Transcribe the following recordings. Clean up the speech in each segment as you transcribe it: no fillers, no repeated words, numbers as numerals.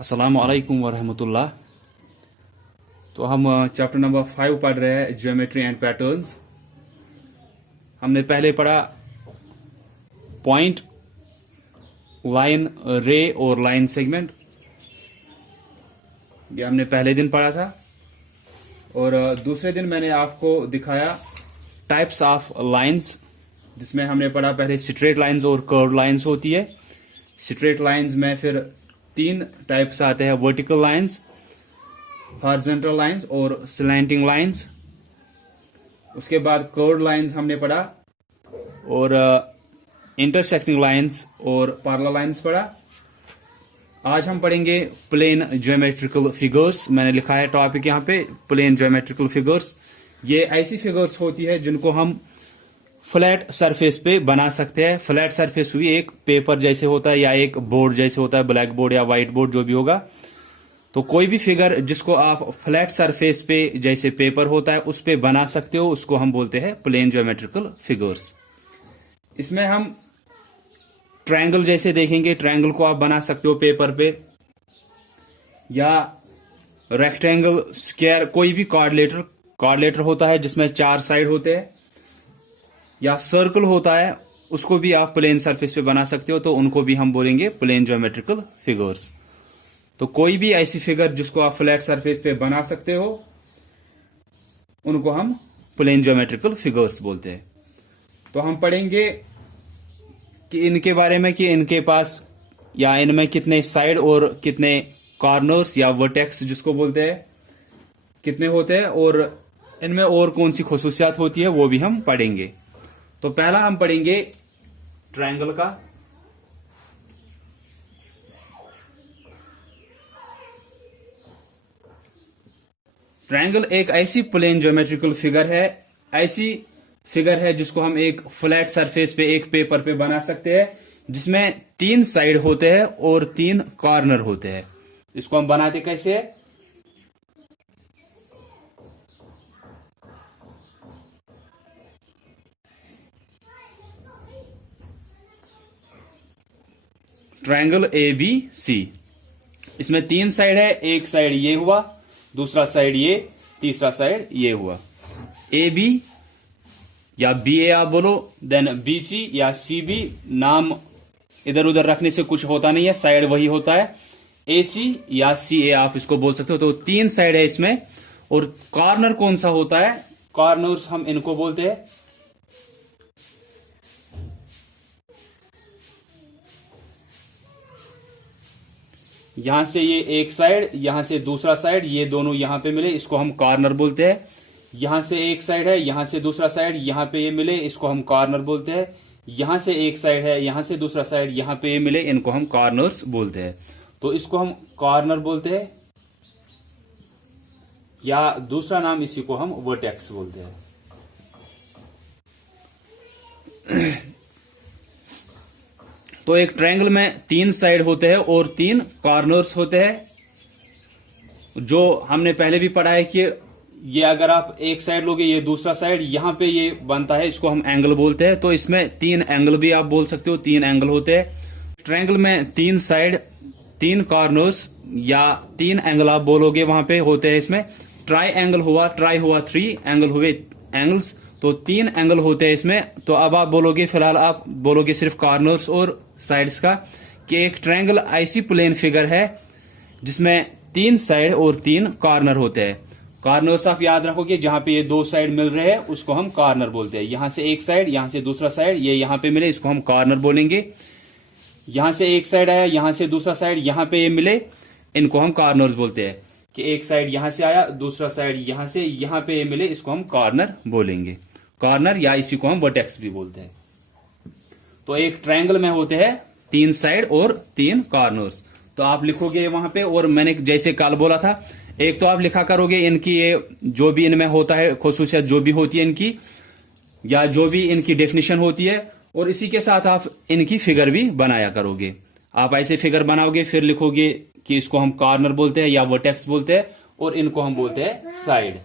अस्सलाम वालेकुम वरहमतुल्लाह। तो हम चैप्टर नंबर 5 पढ़ रहे हैं, ज्योमेट्री एंड पैटर्न्स। हमने पहले पढ़ा पॉइंट, लाइन, रे और लाइन सेगमेंट। ये हमने पहले दिन पढ़ा था। और दूसरे दिन मैंने आपको दिखाया टाइप्स ऑफ लाइंस, जिसमें हमने पढ़ा पहले स्ट्रेट लाइंस और कर्व लाइंस होती है। स्ट्रेट लाइंस में फिर 3 टाइप्स आते हैं, वर्टिकल लाइंस, हॉरिजॉन्टल लाइंस और स्लैंटिंग लाइंस। उसके बाद कर्व लाइंस हमने पढ़ा और इंटरसेक्टिंग लाइंस और पैरेलल लाइंस पढ़ा। आज हम पढ़ेंगे प्लेन ज्योमेट्रिकल फिगर्स। मैंने लिखा है टॉपिक यहाँ पे, प्लेन ज्योमेट्रिकल फिगर्स। ये ऐसी फिगर्स होती है जिनको हम फ्लैट सरफेस पे बना सकते हैं। फ्लैट सरफेस हुई एक पेपर जैसे होता है या एक बोर्ड जैसे होता है, ब्लैक बोर्ड या व्हाइट बोर्ड जो भी होगा। तो कोई भी फिगर जिसको आप फ्लैट सरफेस पे जैसे पेपर होता है उस पे बना सकते हो, उसको हम बोलते हैं प्लेन ज्योमेट्रिकल फिगर्स। इसमें हम ट्रायंगल जैसे देखेंगे। ट्रायंगल को आप बना सकते हो पेपर पे, या रेक्टेंगल, स्क्वायर, कोई भी क्वाड्रिलेटर होता है जिसमें 4 साइड होते हैं, या सर्कल होता है, उसको भी आप प्लेन सरफेस पे बना सकते हो। तो उनको भी हम बोलेंगे प्लेन ज्योमेट्रिकल फिगर्स। तो कोई भी ऐसी फिगर जिसको आप फ्लैट सरफेस पे बना सकते हो, उनको हम प्लेन ज्योमेट्रिकल फिगर्स बोलते हैं। तो हम पढ़ेंगे कि इनके बारे में, कि इनके पास या इनमें कितने साइड और कितने कॉर्नर्स या वर्टेक्स जिसको बोलते हैं, कितने होते हैं, और इनमें और कौन सी खुसूसियात होती है वो भी हम पढ़ेंगे। तो पहला हम पढ़ेंगे ट्रायंगल का। ट्रायंगल एक ऐसी प्लेन ज्योमेट्रिकल फिगर है, ऐसी फिगर है जिसको हम एक फ्लैट सरफेस पे, एक पेपर पे बना सकते हैं, जिसमें 3 साइड होते हैं और 3 कॉर्नर होते हैं। इसको हम बनाते कैसे है? Triangle ABC। इसमें 3 साइड है, एक साइड ये हुआ, दूसरा साइड ये, तीसरा साइड ये हुआ। AB या BA आप बोलो, देन BC या CB। नाम इधर उधर रखने से कुछ होता नहीं है, साइड वही होता है। AC या CA आप इसको बोल सकते हो। तो 3 साइड है इसमें। और कॉर्नर कौन सा होता है? कॉर्नर्स हम इनको बोलते हैं यहां से ये एक साइड, यहां से दूसरा साइड, ये दोनों यहां पे मिले, इसको हम कॉर्नर बोलते हैं। यहां से एक साइड है, यहां से दूसरा साइड, यहां पे ये मिले, इसको हम कॉर्नर बोलते हैं। यहां से एक साइड है, यहां से दूसरा साइड, यहां पे ये मिले, इनको हम कॉर्नर्स बोलते हैं। तो इसको हम कॉर्नर बोलते हैं, या दूसरा नाम इसी को हम वर्टेक्स बोलते हैं। तो एक ट्रायंगल में 3 साइड होते हैं और 3 कॉर्नर्स होते हैं। जो हमने पहले भी पढ़ा है कि ये अगर आप एक साइड लोगे, ये दूसरा साइड, यहां पे ये बनता है, इसको हम एंगल बोलते हैं। तो इसमें 3 एंगल भी आप बोल सकते हो, 3 एंगल होते हैं। ट्रायंगल में 3 साइड, 3 कॉर्नर्स या 3 एंगल आप बोलोगे, वहां पे होते हैं। इसमें ट्राई एंगल हुआ, 3 एंगल हुए, एंगल्स। तो 3 एंगल होते हैं इसमें। तो अब आप बोलोगे, फिलहाल आप बोलोगे सिर्फ कॉर्नर्स और साइड्स का, कि एक ट्रायंगल ऐसी प्लेन फिगर है जिसमें 3 साइड और 3 कॉर्नर होते हैं। कॉर्नर्स आप याद रखोगे, जहां पे ये 2 साइड मिल रहे हैं उसको हम कॉर्नर बोलते हैं। यहां से एक साइड, यहां से दूसरा साइड, ये यहां पे मिले, इसको हम कॉर्नर बोलेंगे। यहां से एक साइड आया, यहां से दूसरा साइड, यहां पे ये मिले, इनको हम कॉर्नर्स बोलते हैं। कि एक साइड यहां से आया, दूसरा साइड यहां से, यहां पे ये मिले, इसको हम कॉर्नर बोलेंगे। कॉर्नर या इसी को हम वर्टेक्स भी बोलते हैं। तो एक ट्रायंगल में होते हैं 3 साइड और 3 कॉर्नर्स। तो आप लिखोगे वहां पे, और मैंने जैसे कल बोला था, एक तो आप लिखा करोगे इनकी ये जो भी इनमें होता है, खुसूसियत जो भी होती है इनकी, या जो भी इनकी डेफिनेशन होती है, और इसी के साथ आप इनकी फिगर भी बनाया करोगे। आप ऐसे फिगर बनाओगे, फिर लिखोगे कि इसको हम कॉर्नर बोलते हैं या वर्टेक्स बोलते हैं, और इनको हम बोलते हैं साइड।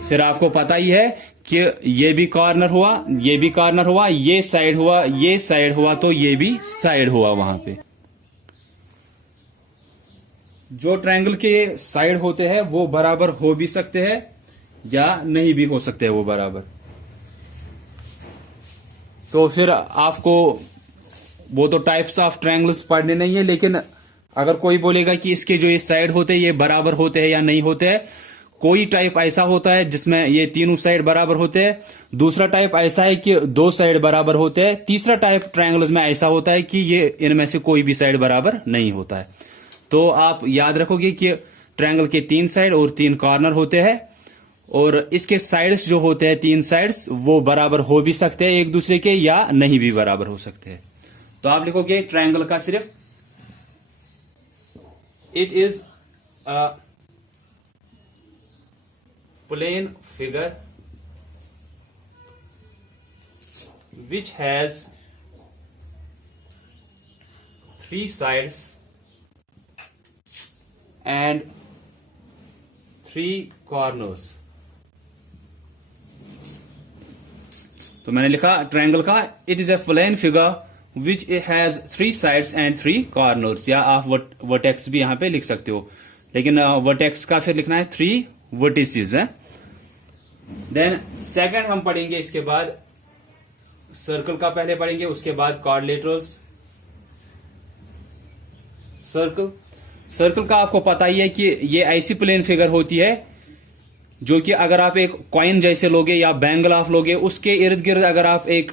फिर आपको पता ही है कि ये भी कॉर्नर हुआ, ये भी कॉर्नर हुआ, ये साइड हुआ, ये साइड हुआ, तो ये भी साइड हुआ वहां पे। जो ट्रायंगल के साइड होते हैं वो बराबर हो भी सकते हैं या नहीं भी हो सकते हैं वो बराबर। तो फिर आपको वो तो टाइप्स ऑफ ट्रायंगल्स पढ़ने नहीं है, लेकिन अगर कोई बोलेगा कि इसके जो ये साइड होते हैं ये बराबर होते हैं या नहीं होते हैं, कोई टाइप ऐसा होता है जिसमें ये तीनों साइड बराबर होते हैं, दूसरा टाइप ऐसा है कि दो साइड बराबर होते हैं, तीसरा टाइप ट्रायंगल्स में ऐसा होता है कि ये इनमें से कोई भी साइड बराबर नहीं होता है। तो आप याद रखोगे कि ट्रायंगल के 3 साइड और 3 कॉर्नर होते हैं, और इसके साइड्स जो होते हैं 3 साइड्स वो बराबर हो भी सकते हैं एक दूसरे के या नहीं भी बराबर हो सकते हैं। तो आप लिखोगे ट्रायंगल का सिर्फ it is a plane figure which has 3 sides and 3 corners। तो मैंने लिखा ट्रायंगल का it is a plane figure which has 3 sides and 3 corners, या आप वर्टेक्स भी यहां पे लिख सकते हो, लेकिन वर्टेक्स का फिर लिखना है 3 वर्टिसेस है। देन सेकंड हम पढ़ेंगे, इसके बाद सर्कल का पहले पढ़ेंगे, उसके बाद क्वाड्रिलेटरल्स। सर्कल का आपको पता ही है कि ये ऐसी प्लेन फिगर होती है जो कि अगर आप एक कॉइन जैसे लोगे या बैंगल ऑफ लोगे, उसके इर्द गिर्द अगर आप एक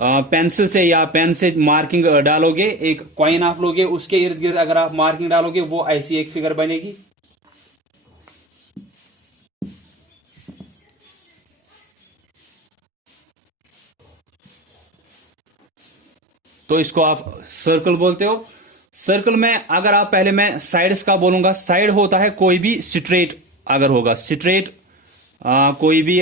पेंसिल से या पेन से मार्किंग डालोगे, एक कॉइन ऑफ लोगे, उसके इर्द गिर्द अगर आप मार्किंग डालोगे, वो ऐसी एक फिगर बनेगी। तो इसको आप सर्कल बोलते हो। सर्कल में अगर आप पहले मैं साइड्स का बोलूंगा, साइड होता है कोई भी स्ट्रेट, अगर होगा स्ट्रेट कोई भी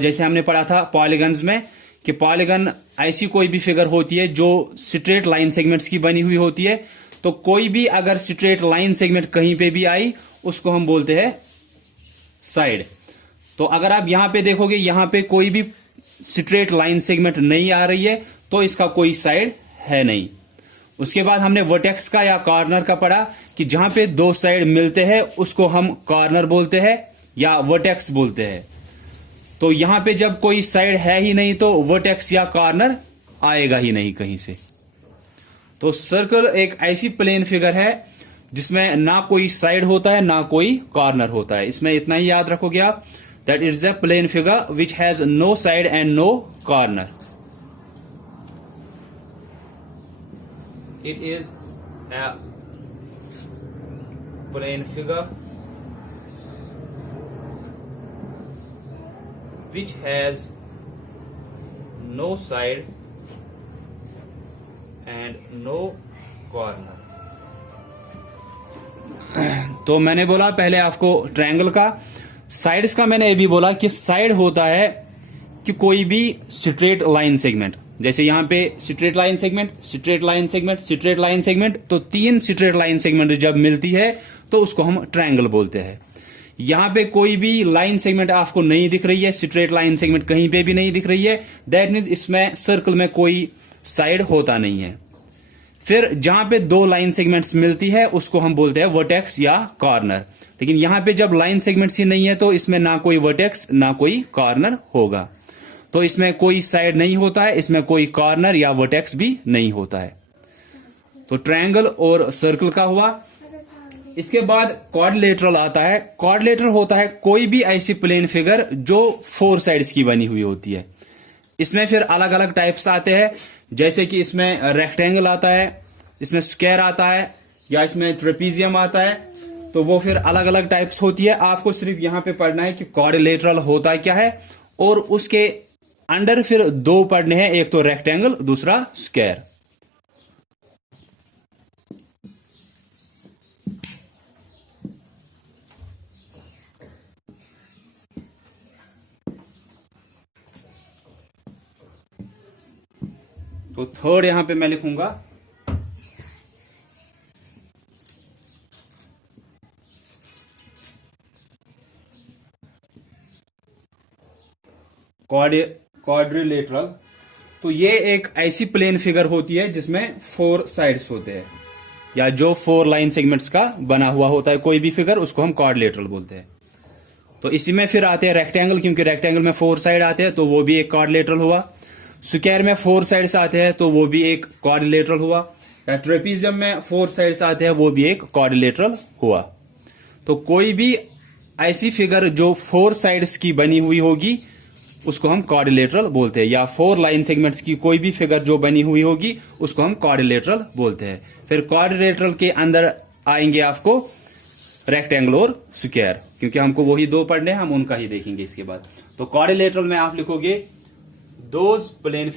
जैसे हमने पढ़ा था पॉलीगन्स में कि पॉलीगन ऐसी कोई भी फिगर होती है जो स्ट्रेट लाइन सेगमेंट्स की बनी हुई होती है। तो कोई भी अगर स्ट्रेट लाइन सेगमेंट कहीं पे भी आई उसको हम बोलते हैं साइड। तो अगर आप यहां पे देखोगे, यहां पे कोई भी स्ट्रेट लाइन सेगमेंट नहीं आ रही है तो इसका कोई साइड है नहीं। उसके बाद हमने वर्टेक्स का या कॉर्नर का पढ़ा कि जहां पे 2 साइड मिलते हैं उसको हम कॉर्नर बोलते हैं या वर्टेक्स बोलते हैं। तो यहां पे जब कोई साइड है ही नहीं तो वर्टेक्स या कॉर्नर आएगा ही नहीं कहीं से। तो सर्कल एक ऐसी प्लेन फिगर है जिसमें ना कोई साइड होता है ना कोई कॉर्नर होता है। इसमें इतना ही याद रखोगे आप, that is a plane figure which has no side and no corner. It is a plane figure which has no side and no corner। तो मैंने बोला पहले आपको ट्रायंगल का, साइड्स का मैंने ये भी बोला कि साइड होता है कि कोई भी स्ट्रेट लाइन सेगमेंट, जैसे यहां पे straight line segment, straight line segment, straight line segment, तो 3 स्ट्रेट लाइन सेगमेंट जब मिलती है तो उसको हम ट्रायंगल बोलते हैं। यहां पे कोई भी लाइन सेगमेंट आपको नहीं दिख रही है, स्ट्रेट लाइन सेगमेंट कहीं पे भी नहीं दिख रही है, दैट मीन्स इसमें सर्कल में कोई साइड होता नहीं है। फिर जहां पे 2 लाइन सेगमेंट्स मिलती है उसको हम बोलते हैं वर्टेक्स या कॉर्नर। लेकिन यहां पे जब लाइन सेगमेंट्स ही नहीं है तो इसमें ना कोई वर्टेक्स ना कोई कॉर्नर होगा। तो इसमें कोई साइड नहीं होता है, इसमें कोई कॉर्नर या वर्टेक्स भी नहीं होता है। तो ट्रायंगल और सर्कल का हुआ। इसके बाद क्वाड्रिलेटरल आता है। क्वाड्रिलेटरल होता है कोई भी ऐसी प्लेन फिगर जो 4 साइड्स की बनी हुई होती है। इसमें फिर अलग अलग टाइप्स आते हैं, जैसे कि इसमें रेक्टेंगल आता है, इसमें स्क्वायर आता है, या इसमें ट्रेपीजियम आता है। तो वो फिर अलग अलग टाइप्स होती है। आपको सिर्फ यहां पे पढ़ना है कि क्वाड्रिलेटरल होता क्या है, और उसके अंडर फिर 2 पढ़ने हैं, एक तो रेक्टेंगल दूसरा स्क्वायर। तो थर्ड यहां पे मैं लिखूंगा क्वाड्रिलेटरल। तो ये एक ऐसी प्लेन फिगर होती है जिसमें 4 साइड्स होते हैं। या जो 4 लाइन सेगमेंट्स का बना हुआ होता है कोई भी फिगर, उसको हम क्वाड्रिलेटरल बोलते हैं। तो इसी में फिर आते हैं रेक्टेंगल, क्योंकि रेक्टेंगल में 4 साइड आते हैं तो वो भी एक क्वाड्रिलेटरल हुआ। स्क्वायर में 4 साइड्स आते हैं तो वो भी एक क्वाड्रिलेटरल हुआ। या ट्रेपीजियम में 4 साइड्स आते हैं वो भी एक क्वाड्रिलेटरल हुआ। तो कोई भी ऐसी फिगर जो 4 साइड्स की बनी हुई होगी उसको हम क्वाड्रिलेटरल बोलते हैं, या 4 लाइन सेगमेंट्स की कोई भी फिगर जो बनी हुई होगी उसको हम क्वाड्रिलेटरल बोलते हैं। फिर क्वाड्रिलेटरल के अंदर आएंगे आपको रेक्टेंगल और स्क्वायर, क्योंकि हमको वही 2 पढ़ने हैं, हम उनका ही देखेंगे इसके बाद। तो क्वाड्रिलेटरल में आप लिखोगे those plane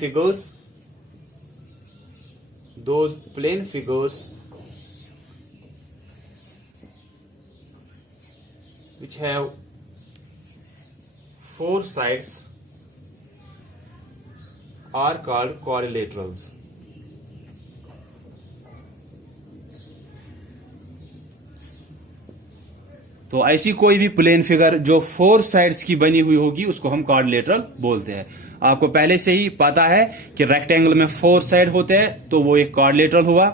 figures which have 4 sides are called quadrilaterals. तो ऐसी कोई भी प्लेन फिगर जो 4 साइड्स की बनी हुई होगी उसको हम क्वाड्रिलेटरल बोलते हैं। आपको पहले से ही पता है कि रेक्टेंगल में 4 साइड होते हैं तो वो एक क्वाड्रिलेटरल हुआ,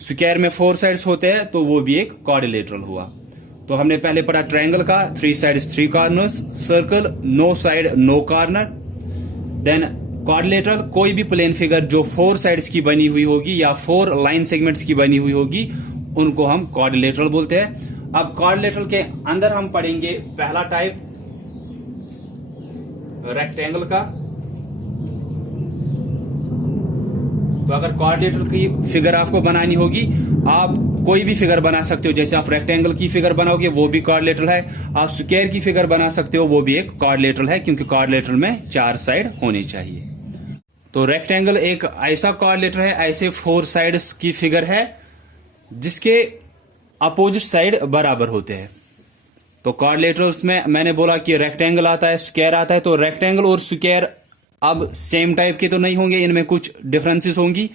स्क्वायर में 4 साइड्स होते हैं तो वो भी एक क्वाड्रिलेटरल हुआ। तो हमने पहले पढ़ा ट्रायंगल का 3 sides 3 corners, circle no side no corner. Then quadrilateral कोई भी प्लेन फिगर जो 4 साइड्स की बनी हुई होगी या 4 लाइन सेगमेंट्स की बनी हुई होगी उनको हम क्वाड्रिलेटरल बोलते हैं। अब क्वाड्रिलेटरल के अंदर हम पढ़ेंगे पहला टाइप रेक्टेंगल का। तो अगर क्वाड्रिलेटरल की फिगर आपको बनानी होगी, आप कोई भी फिगर बना सकते हो। जैसे आप रेक्टेंगल की फिगर बनाओगे वो भी क्वाड्रिलेटरल है, आप स्क्वायर की फिगर बना सकते हो वो भी एक क्वाड्रिलेटरल है, क्योंकि क्वाड्रिलेटरल में 4 साइड होनी चाहिए। तो रेक्टेंगल एक ऐसा क्वाड्रिलेटर है, ऐसे 4 साइड्स की फिगर है जिसके अपोजिट साइड बराबर होते हैं। तो क्वाड्रिलेटरल्स में मैंने बोला कि रेक्टेंगल आता है, स्क्वायर आता है। तो रेक्टेंगल और स्क्वायर अब सेम टाइप के तो नहीं होंगे, इनमें कुछ डिफरेंसेस होंगी।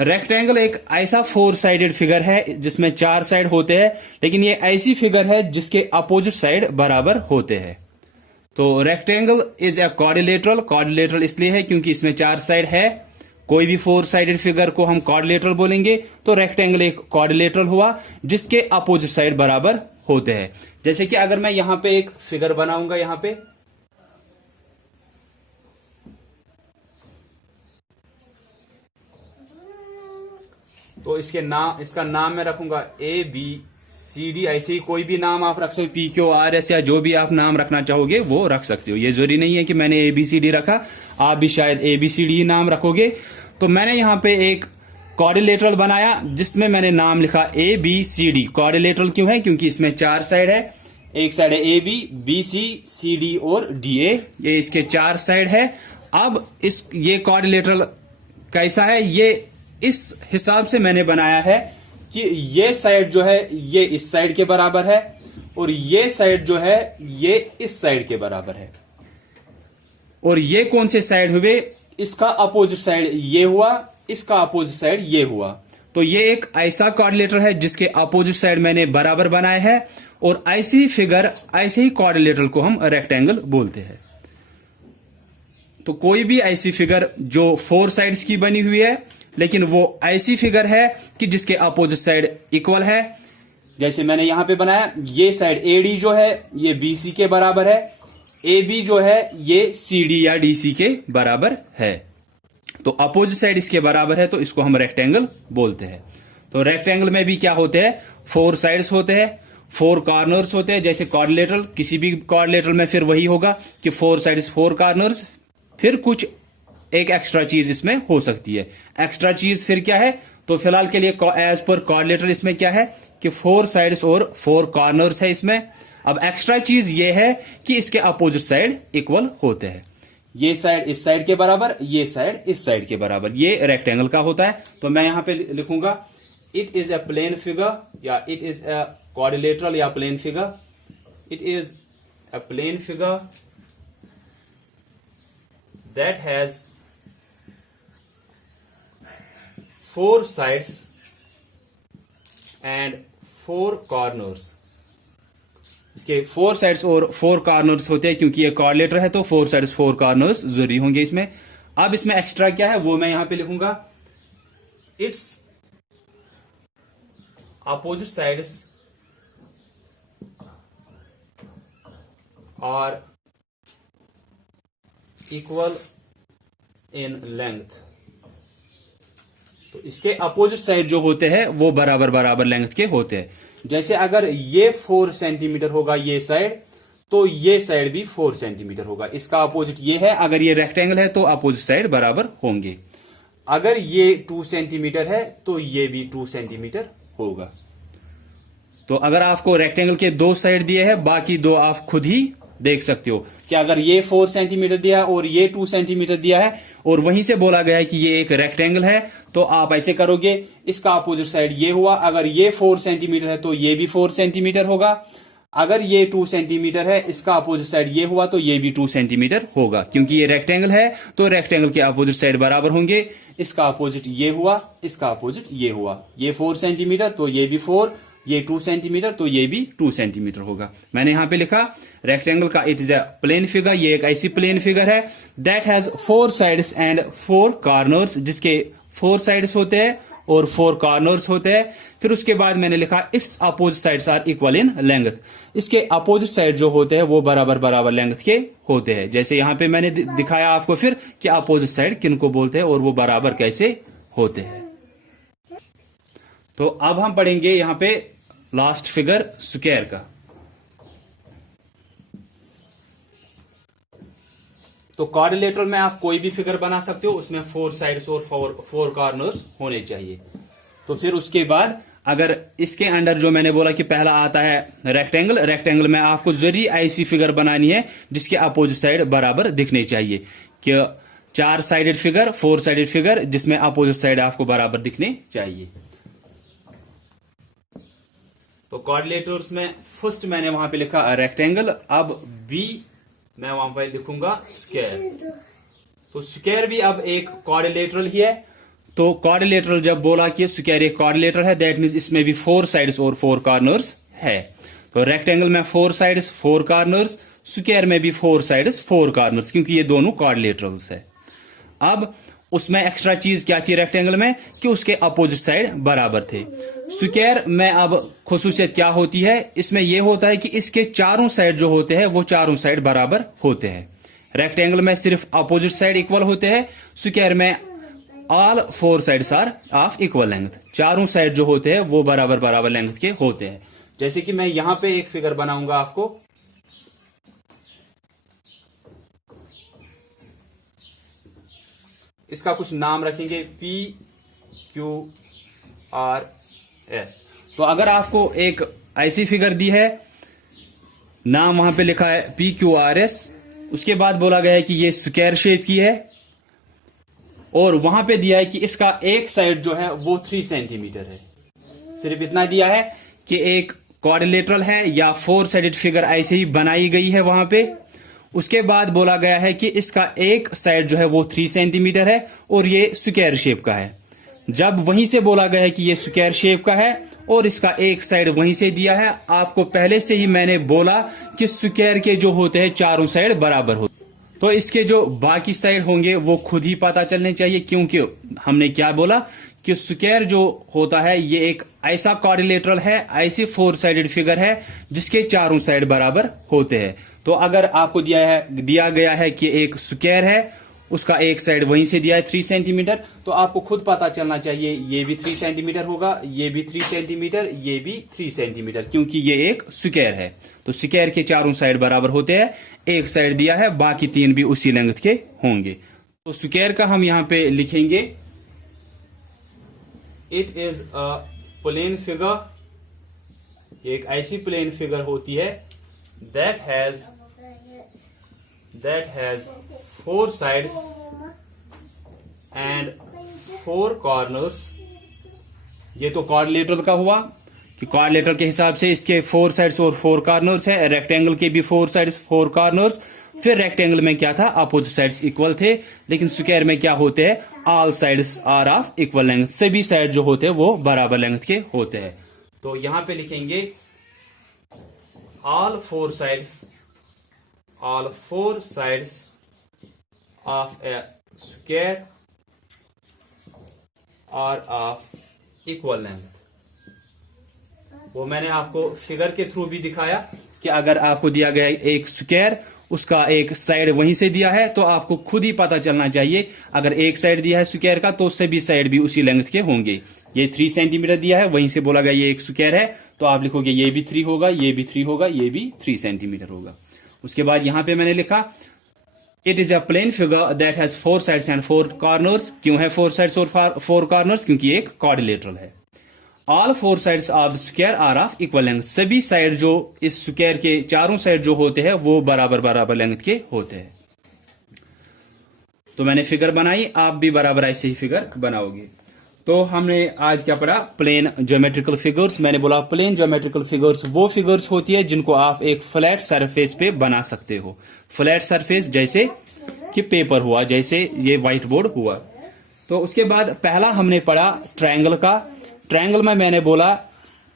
रेक्टेंगल एक ऐसा 4 साइडेड फिगर है जिसमें 4 साइड होते हैं, लेकिन ये ऐसी फिगर है जिसके अपोजिट साइड बराबर होते हैं। तो rectangle is a quadrilateral. Quadrilateral इसलिए है क्योंकि इसमें 4 साइड है। कोई भी 4 साइडेड फिगर को हम क्वाड्रिलेटरल बोलेंगे। तो रेक्टेंगल एक क्वाड्रिलेटरल हुआ जिसके अपोजिट साइड बराबर होते हैं। जैसे कि अगर मैं यहां पे एक फिगर बनाऊंगा, यहां पे तो इसका नाम मैं रखूंगा ABCD। ऐसे ही कोई भी नाम आप रख सकते हो, PQRS या जो भी आप नाम रखना चाहोगे वो रख सकते हो। ये जरूरी नहीं है कि मैंने ABCD रखा, आप भी शायद ABCD ही नाम रखोगे। तो मैंने यहां पे एक क्वाड्रिलेटरल बनाया जिसमें मैंने नाम लिखा ABCD। क्वाड्रिलेटरल क्यों है? क्योंकि इसमें 4 साइड है। एक साइड है AB, BC, CD और DA, ये इसके 4 साइड है। अब ये क्वाड्रिलेटरल कैसा है, ये इस हिसाब से मैंने बनाया है कि ये साइड जो है ये इस साइड के बराबर है और ये साइड जो है ये इस साइड के बराबर है। और ये कौन से साइड हुए? इसका अपोजिट साइड ये हुआ, इसका अपोजिट साइड ये हुआ। तो ये एक ऐसा क्वाड्रिलेटर है जिसके अपोजिट साइड मैंने बराबर बनाया है। और ऐसी फिगर, ऐसे ही क्वाड्रिलेटरल को हम रेक्टेंगल बोलते हैं। तो कोई भी ऐसी फिगर जो 4 साइड्स की बनी हुई है लेकिन वो ऐसी फिगर है कि जिसके अपोजिट साइड इक्वल है। जैसे मैंने यहां पे बनाया, ये साइड AD जो है ये BC के बराबर है, AB जो है ये CD या DC के बराबर है। तो अपोजिट साइड इसके बराबर है तो इसको हम रेक्टेंगल बोलते हैं। तो रेक्टेंगल में भी क्या होते हैं? 4 साइड्स होते हैं, 4 कॉर्नर्स होते हैं। जैसे क्वाड्रिलेटरल, किसी भी क्वाड्रिलेटरल में फिर वही होगा कि 4 साइड्स 4 कॉर्नर्स। फिर कुछ एक एक्स्ट्रा चीज इसमें हो सकती है। एक्स्ट्रा चीज फिर क्या है? तो फिलहाल के लिए एज पर क्वाड्रिलेटरल इसमें क्या है कि 4 साइड्स और 4 कॉर्नर्स है इसमें। अब एक्स्ट्रा चीज ये है कि इसके अपोजिट साइड इक्वल होते हैं। ये साइड इस साइड के बराबर, ये साइड इस साइड के बराबर। ये रेक्टेंगल का होता है। तो मैं यहां पे लिखूंगा it is a plane figure, या इट इज अ क्वाड्रिलेटरल या plane figure. It is a plane figure that has 4 sides and 4 corners। इसके 4 साइड्स और 4 कॉर्नर्स होते हैं क्योंकि ये क्वाड्रिलेटर है तो 4 साइड्स 4 कॉर्नर्स जरूरी होंगे इसमें। अब इसमें एक्स्ट्रा क्या है वो मैं यहां पे लिखूंगा, it's opposite sides are equal in length। तो इसके अपोजिट साइड जो होते हैं वो बराबर बराबर लेंथ के होते हैं। जैसे अगर ये 4 सेंटीमीटर होगा ये साइड, तो ये साइड भी 4 सेंटीमीटर होगा। इसका अपोजिट ये है। अगर ये रेक्टेंगल है तो अपोजिट साइड बराबर होंगे। अगर ये 2 सेंटीमीटर है तो ये भी 2 सेंटीमीटर होगा। तो अगर आपको रेक्टेंगल के 2 साइड दिए हैं, बाकी 2 आप खुद ही देख सकते हो कि अगर ये 4 सेंटीमीटर दिया है और ये 2 सेंटीमीटर दिया है और वहीं से बोला गया है कि ये एक रेक्टेंगल है, तो आप ऐसे करोगे। इसका अपोजिट साइड ये हुआ। अगर ये 4 सेंटीमीटर है तो ये भी 4 सेंटीमीटर होगा। अगर ये 2 सेंटीमीटर है, इसका अपोजिट साइड ये हुआ तो ये भी 2 सेंटीमीटर होगा। क्योंकि ये रेक्टेंगल है तो रेक्टेंगल के अपोजिट साइड बराबर होंगे। इसका अपोजिट ये हुआ, इसका अपोजिट ये हुआ। ये 4 सेंटीमीटर तो ये भी 4, ये 2 सेंटीमीटर तो ये भी 2 सेंटीमीटर होगा। मैंने यहां पे लिखा रेक्टेंगल का it is a plane figure. ये एक ऐसी प्लेन फिगर है that has 4 sides and 4 corners, जिसके 4 साइड्स होते हैं और 4 कॉर्नर्स होते हैं। फिर उसके बाद मैंने लिखा it's opposite sides are equal in length. इसके अपोजिट साइड जो होते हैं वो बराबर बराबर लेंथ के होते हैं। जैसे यहां पे मैंने दिखाया आपको फिर कि अपोजिट साइड किनको बोलते हैं और वो बराबर कैसे होते हैं। तो अब हम पढ़ेंगे यहां पे लास्ट फिगर स्क्वायर का। तो क्वाड्रिलेटरल में आप कोई भी फिगर बना सकते हो, उसमें 4 साइड्स और 4 कॉर्नर्स होने चाहिए। तो फिर उसके बाद अगर इसके अंडर जो मैंने बोला कि पहला आता है रेक्टेंगल, रेक्टेंगल में आपको जरूरी ऐसी फिगर बनानी है जिसके अपोजिट साइड बराबर दिखने चाहिए। कि 4 साइडेड फिगर, 4 साइडेड फिगर जिसमें अपोजिट साइड आपको बराबर दिखने चाहिए। तो क्वाड्रिलेटरल्स में फर्स्ट मैंने वहां पे लिखा रेक्टेंगल। अब बी मैं वहां पे लिखूंगा स्क्वायर। तो स्क्वायर भी अब एक क्वाड्रिलेटरल ही है। तो क्वाड्रिलेटरल जब बोला कि स्क्वायर एक क्वाड्रिलेटरल है, दैट मींस इसमें भी 4 साइड्स और 4 कॉर्नर्स है। तो रेक्टेंगल में 4 साइड्स 4 कॉर्नर्स, स्क्वायर में भी 4 साइड्स 4 कॉर्नर्स, क्योंकि ये दोनों क्वाड्रिलेटरल्स है। अब उसमें एक्स्ट्रा चीज क्या थी रेक्टेंगल में कि उसके अपोजिट साइड बराबर थे। स्क्वायर में अब खुसूसियत क्या होती है, इसमें यह होता है कि इसके चारों साइड जो होते हैं वो चारों साइड बराबर होते हैं। रेक्टेंगल में सिर्फ अपोजिट साइड इक्वल होते हैं, स्क्वायर में all 4 sides are of equal length. चारों साइड जो होते हैं वो बराबर बराबर लेंथ के होते हैं। जैसे कि मैं यहां पे एक फिगर बनाऊंगा आपको। इसका कुछ नाम रखेंगे PQRS। तो अगर आपको एक ऐसी फिगर दी है, नाम वहां पे लिखा है PQRS, उसके बाद बोला गया है कि ये स्क्वायर शेप की है और वहां पे दिया है कि इसका एक साइड जो है वो 3 सेंटीमीटर है। सिर्फ इतना दिया है कि एक क्वाड्रिलेटरल है या 4 साइडेड फिगर ऐसे ही बनाई गई है वहां पे। उसके बाद बोला गया है कि इसका एक साइड जो है वो 3 सेंटीमीटर है और ये स्क्वायर शेप का है। जब वहीं से बोला गया है कि ये स्क्वायर शेप का है और इसका एक साइड वहीं से दिया है, आपको पहले से ही मैंने बोला कि स्क्वायर के जो होते हैं चारों साइड बराबर होते हैं। तो इसके जो बाकी साइड होंगे वो खुद ही पता चलने चाहिए, क्योंकि हमने क्या बोला कि स्क्वायर जो होता है ये एक ऐसा क्वाड्रिलेटरल है, ऐसी 4 साइडेड फिगर है जिसके चारों साइड बराबर होते हैं। तो अगर आपको दिया गया है कि एक स्क्वायर है, उसका एक साइड वहीं से दिया है 3 सेंटीमीटर, तो आपको खुद पता चलना चाहिए ये भी 3 सेंटीमीटर होगा, ये भी 3 सेंटीमीटर, ये भी 3 सेंटीमीटर, क्योंकि ये एक स्क्वायर है। तो स्क्वायर के चारों साइड बराबर होते हैं। एक साइड दिया है, बाकी 3 भी उसी लेंथ के होंगे। तो स्क्वायर का हम यहां पे लिखेंगे it is a plane figure. एक ऐसी प्लेन फिगर होती है that has 4 sides and 4 corners. ये तो क्वाड्रिलेटरल का हुआ कि क्वाड्रिलेटरल के हिसाब से इसके 4 साइड्स और 4 कॉर्नर्स है। रेक्टेंगल के भी 4 साइड्स 4 कॉर्नर्स। फिर रेक्टेंगल में क्या था, अपोजिट साइड्स इक्वल थे। लेकिन स्क्वायर में क्या होते हैं, all sides are of equal length. सभी साइड जो होते हैं वो बराबर लेंथ के होते हैं। तो यहां पे लिखेंगे all 4 sides of a square are of equal length. वो मैंने आपको फिगर के थ्रू भी दिखाया कि अगर आपको दिया गया एक स्क्वायर, उसका एक साइड वहीं से दिया है, तो आपको खुद ही पता चलना चाहिए अगर एक साइड दिया है स्क्वायर का तो सभी साइड भी उसी लेंथ के होंगे। ये 3 सेंटीमीटर दिया है, वहीं से बोला गया ये एक स्क्वायर है, तो आप लिखोगे ये भी 3 होगा, ये भी 3 होगा, ये भी 3 सेंटीमीटर होगा। उसके बाद यहां पे मैंने लिखा it is a plane figure that has 4 sides and 4 corners. क्यों है 4 साइड्स और 4 कॉर्नर्स? क्योंकि एक क्वाड्रिलेटरल है। All 4 sides of the square are of equal length. सभी साइड जो इस स्क्वायर के चारों साइड जो होते हैं वो बराबर बराबर लेंथ के होते हैं। तो मैंने फिगर बनाई, आप भी बराबर ऐसे ही फिगर बनाओगे। तो हमने आज क्या पढ़ा? Plane geometrical figures. मैंने बोला प्लेन ज्योमेट्रिकल फिगर्स वो फिगर्स होती है जिनको आप एक फ्लैट सरफेस पे बना सकते हो। फ्लैट सरफेस जैसे कि पेपर हुआ, जैसे ये व्हाइट बोर्ड हुआ। तो उसके बाद पहला हमने पढ़ा ट्रायंगल का। ट्रायंगल में मैंने बोला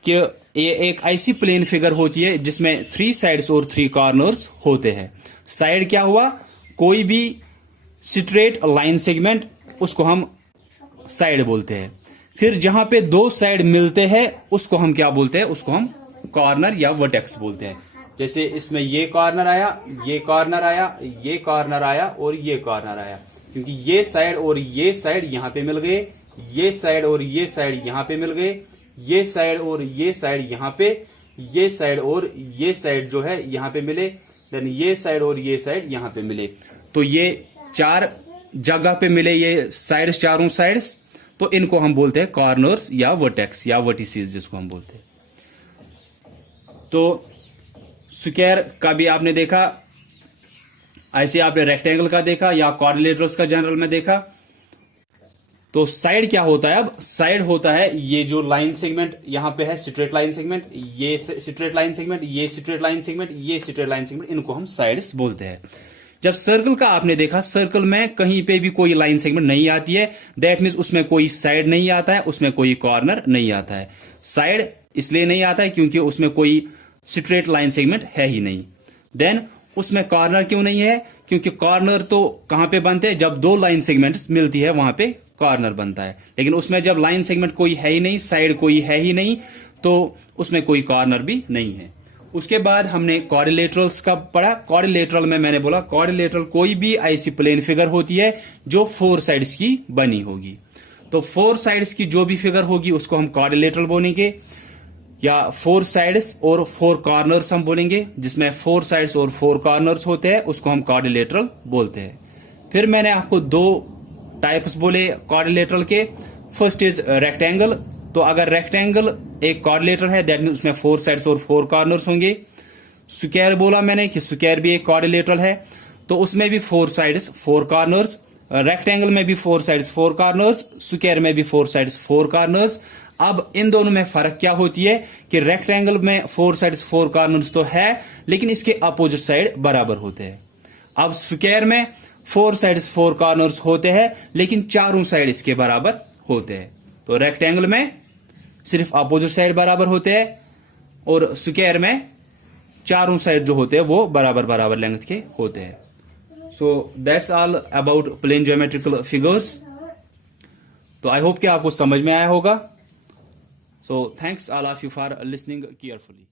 कि ये एक ऐसी प्लेन फिगर होती है जिसमें 3 साइड्स और 3 कॉर्नर्स होते हैं। साइड क्या हुआ? कोई भी स्ट्रेट लाइन सेगमेंट, उसको हम साइड बोलते हैं। फिर जहां पे 2 साइड मिलते हैं उसको हम क्या बोलते हैं? उसको हम कॉर्नर या वर्टेक्स बोलते हैं। जैसे इसमें ये कॉर्नर आया, ये कॉर्नर आया, ये कॉर्नर आया और ये कॉर्नर आया, क्योंकि ये साइड और ये साइड यहां पे मिल गए, ये साइड और ये साइड यहां पे मिल गए, ये साइड और ये साइड यहां पे, ये साइड और ये साइड जो है यहां पे मिले, देन ये साइड और ये साइड यहां पे मिले। तो ये 4 जगह पे मिले ये साइड्स, चारों साइड्स, तो इनको हम बोलते हैं कॉर्नर्स या वर्टेक्स या वर्टिसेस जिसको हम बोलते हैं। तो स्क्वायर का भी आपने देखा, ऐसे आपने रेक्टेंगल का देखा या क्वाड्रिलेटरल्स का जनरल में देखा। तो साइड क्या होता है? अब साइड होता है ये जो लाइन सेगमेंट यहां पे है, स्ट्रेट लाइन सेगमेंट, ये स्ट्रेट लाइन सेगमेंट, ये स्ट्रेट लाइन सेगमेंट, ये स्ट्रेट लाइन सेगमेंट, इनको हम साइड्स बोलते हैं। जब सर्कल का आपने देखा, सर्कल में कहीं पे भी कोई लाइन सेगमेंट नहीं आती है, दैट मीन्स उसमें कोई साइड नहीं आता है, उसमें कोई कॉर्नर नहीं आता है। साइड इसलिए नहीं आता है क्योंकि उसमें कोई स्ट्रेट लाइन सेगमेंट है ही नहीं। देन उसमें कॉर्नर क्यों नहीं है? क्योंकि कॉर्नर तो कहां पे बनते हैं? जब 2 लाइन सेगमेंट्स मिलती है वहां पे कॉर्नर बनता है। लेकिन उसमें जब लाइन सेगमेंट कोई है ही नहीं, साइड कोई है ही नहीं, तो उसमें कोई कॉर्नर भी नहीं है। उसके बाद हमने क्वाड्रिलेटरल्स का पढ़ा। क्वाड्रिलेटरल में मैंने बोला क्वाड्रिलेटरल कोई भी ऐसी प्लेन फिगर होती है जो 4 साइड्स की बनी होगी। तो 4 साइड्स की जो भी फिगर होगी उसको हम क्वाड्रिलेटरल बोलेंगे, या 4 साइड्स और 4 कॉर्नर्स हम बोलेंगे, जिसमें 4 साइड्स और 4 कॉर्नर्स होते हैं, उसको हम क्वाड्रिलेटरल बोलते हैं। फिर मैंने आपको 2 टाइप्स बोले क्वाड्रिलेटरल के। First is rectangle. तो अगर रेक्टेंगल एक क्वाड्रिलेटरल है, दैट मींस उसमें 4 साइड्स और 4 कॉर्नर्स होंगे। स्क्वायर बोला मैंने कि स्क्वायर भी एक क्वाड्रिलेटरल है, तो उसमें भी 4 साइड्स 4 कॉर्नर्स। रेक्टेंगल में भी 4 साइड्स 4 कॉर्नर्स, स्क्वायर में भी 4 साइड्स 4 कॉर्नर्स। अब इन दोनों में फर्क क्या होती है कि रेक्टेंगल में 4 साइड्स 4 कॉर्नर्स तो है, लेकिन इसके अपोजिट साइड बराबर होते हैं। अब स्क्वायर में 4 साइड्स 4 कॉर्नर्स होते हैं, लेकिन चारों साइड इसके बराबर होते हैं। तो रेक्टेंगल में सिर्फ अपोजिट साइड बराबर होते हैं, और स्क्वायर में चारों साइड जो होते हैं वो बराबर बराबर लेंथ के होते हैं। So that's all about plane geometrical figures. तो आई होप कि आपको समझ में आया होगा। So thanks all of you for listening carefully.